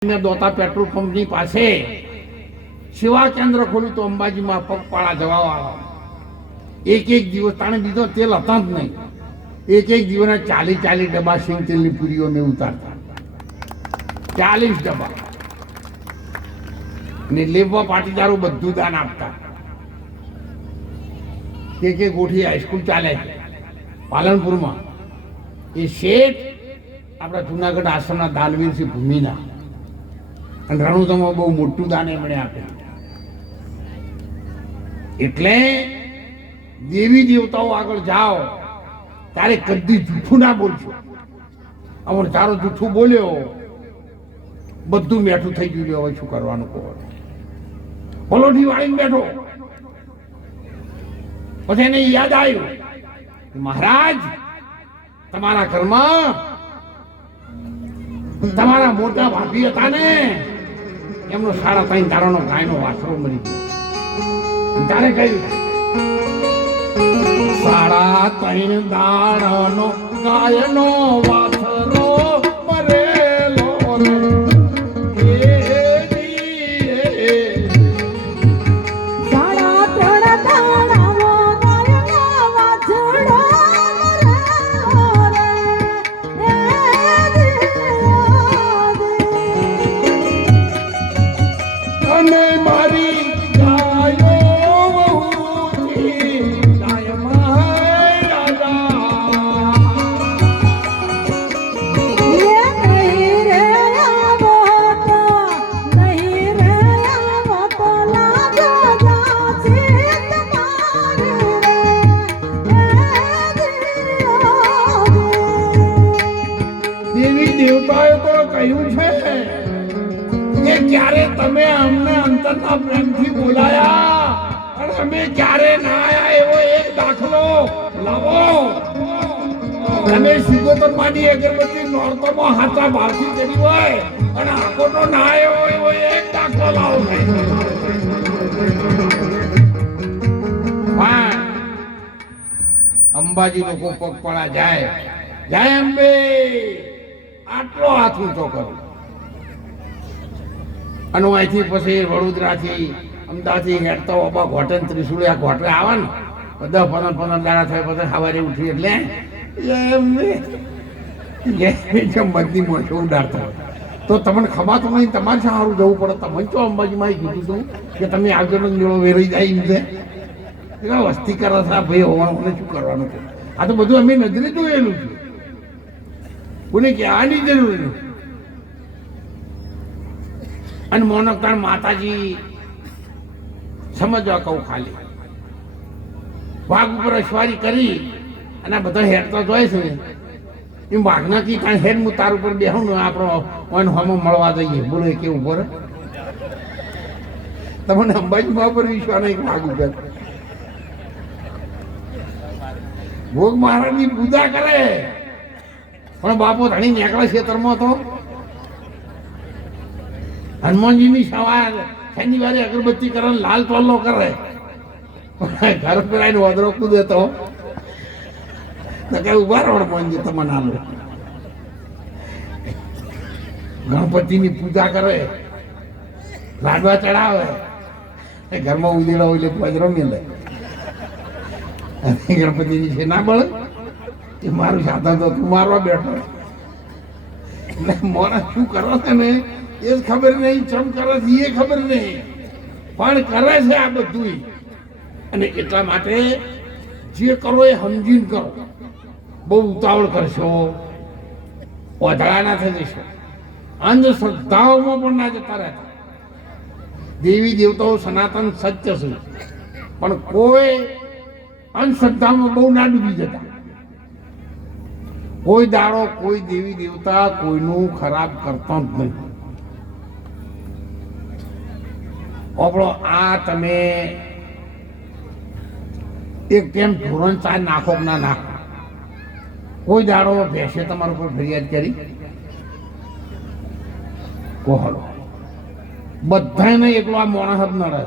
દોતા petrol પંપની પાસે સેવા કેન્દ્ર ખોલ્યું તો અંબાજીમાં પગપાળા જવા વાળા એક દિવસ તાણે દીધો તેલ હતા જ નહીં. એક દિવસના 40 ડબ્બા સિંગ તેલની પૂરીઓ મેં ઉતારતા 40 ડબ્બા ને લેવા પાટીદારો બધું દાન આપતા. કે ગોઠી હાઈસ્કૂલ ચાલે છે પાલનપુરમાં. એ શેઠ આપણા જુનાગઢ આશ્રમના દાનવીરસિંહ ભૂમિના અને રણુતમાં બહુ મોટું દાન એમણે આપેલું. એટલે દેવી દેવતાઓ આગળ જાઓ ત્યારે કદી જૂઠું ના બોલશો. અમર તારો જૂઠું બોલ્યો બધું મેઠું થઈ ગયું. હવે શું કરવાનું કહો? પલોઠી વાળીને બેઠો. પછી એને યાદ આવ્યું મહારાજ તમારા ઘરમાં તમારા મોટા ભાભી હતા ને એમનો 3.5 દાડાનો ગાયનો વાસરો મરી ગયો. તારે કહ્યું 3.5 દાડાનો ગાયનો વાસરો મરેલો ક્યારે તમે અમને અંતરના પ્રેમથી બોલાયા અને અમે ક્યારે ના આયા એવો એક દાખલો લાવો. તમે સિગોતર માંડી અગરબત્તી નોરતોમાં હાથા બહારથી કરી હોય અને આખોટો ના આવ્યો એવો એક દાખલો લાવો. અંબાજી લોકો પગપાળા જાય જય અંબે આટલો હાથ ઊંચો કરો. અને અહીંથી પછી વડોદરાથી અમદાવાદથી હેડતા બાબા ઘોટન ત્રિશુળિયા ઘોટે આવે ને 10-15 દાડા થાય પછી સવારે ઉઠી એટલે બધી મોટો ઉડાડતા. તો તમને ખબર તો નહીં તમારે સારું જવું પડે. તમે તો અંબાજીમાં કીધું હતું કે તમે આવજો ને મેળો વેરાઈ જાય એમ છે. વસ્તી કરે છે ભાઈ હોવાનું શું કરવાનું છે? આ તો બધું અમે નજરે જોયેલું છે. કોને કહેવાની જરૂર નથી. અને મોનકતાણ માતાજી સમજવા કહું ખાલી વાઘ ઉપર અસવારી કરી અને આ બધા હેડતા જોય છે એમ વાઘના કી ત્યાં હેડ હું તાર ઉપર બેહું ને આપણો હોમો મળવા જઈએ. બોલો કેવું ઉપર તમને અંબાજીમાં પર વિશ્વાસ નહીં વાઘ ઉપર ભોગ મહારાજની પૂજા કરે પણ બાપો ધણી નીકળે ખેતરમાં તો હનુમાનજીની સવાર શનિવારે અગરબત્તી કરે લાલ ટોલો કરે ઘર પર આવીને વધરો કૂદે તો કઈ ઉભા રહો હનુમાનજી તમને આલો. ગણપતિની પૂજા કરે લાડવા ચડાવે ઘરમાં ઉદેડો હોય એટલે પજરો મેલે. ગણપતિની છે ના બળે એ મારું સાધન તો તું મારવા બેઠો. એટલે મોરા શું કરો છે ને એ જ ખબર નહીં. ચમ કરે છે એ ખબર નહીં પણ કરે છે આ બધું. અને એટલા માટે જે કરો એ સમજીને કરો. બહુ ઉતાવળ કરશો ઓઢળા ના થઈ જશો. અંધશ્રદ્ધાઓમાં પણ ના જતા રહેતા. દેવી દેવતાઓ સનાતન સત્ય છે પણ કોઈ અંધશ્રદ્ધામાં બહુ ના ડૂબી જતા. કોઈ દાડો કોઈ દેવી દેવતા કોઈનું ખરાબ કરતા જ નહીં. આપણો આ તમે એક ટાઈમ ધોરણ 4 નાખો ના નાખો. કોઈ દાડો ભેંસે તમારા ઉપર ફરિયાદ કરી કોહડો બધાને એકલો આ માણસ જ ન રહે.